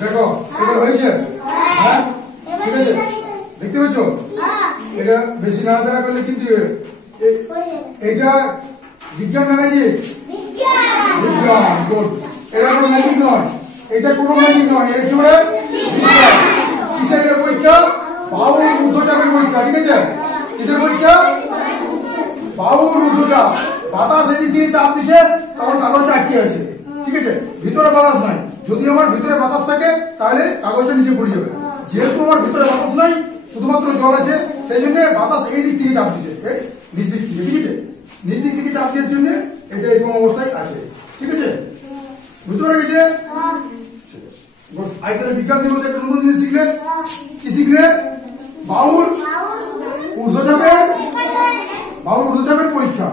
দেখো এটা হয়েছে, হ্যাঁ ঠিক আছে, দেখতে পাচ্ছ এটা বেশি নাড়াচাড়া করলে কিন্তু এটা বিজ্ঞান ম্যাগাজিন, বিজ্ঞান গুড। এটা কোনো ম্যাজিক নয়, এটা কোনো ম্যাজিক নয়, এটা জোরে বিজ্ঞান। কিসের পরীক্ষা? বাহুর ঊর্ধ্বচাপের পরীক্ষা, ঠিক আছে? কিসের পরীক্ষা? বাহুর ঊর্ধ্বচাপ। বাতাস এদিক দিয়ে চাপ দিছে তখন কাগজটা আটকে আছে, ঠিক আছে? ভিতরে বাতাস নাই, যদি আমার ভিতরে বাতাস থাকে তাহলে কাগজটা নিচে পড়ে যাবে। যেহেতু আমার ভিতরে বাতাস নাই, শুধুমাত্র জল আছে, সেই জন্য বাতাস এই দিক থেকে চাপ দিচ্ছে, নিচ দিক থেকে, ঠিক আছে? নিচ দিক থেকে চাপ দেওয়ার জন্য এটা এরকম অবস্থায় আছে, ঠিক আছে? বুঝতে পেরে গেছে? আজকাল বিজ্ঞান দিবসে একটা নতুন জিনিস শিখলে, কি শিখলে? বাহুর ঊর্ধ্বচাপের পরীক্ষা।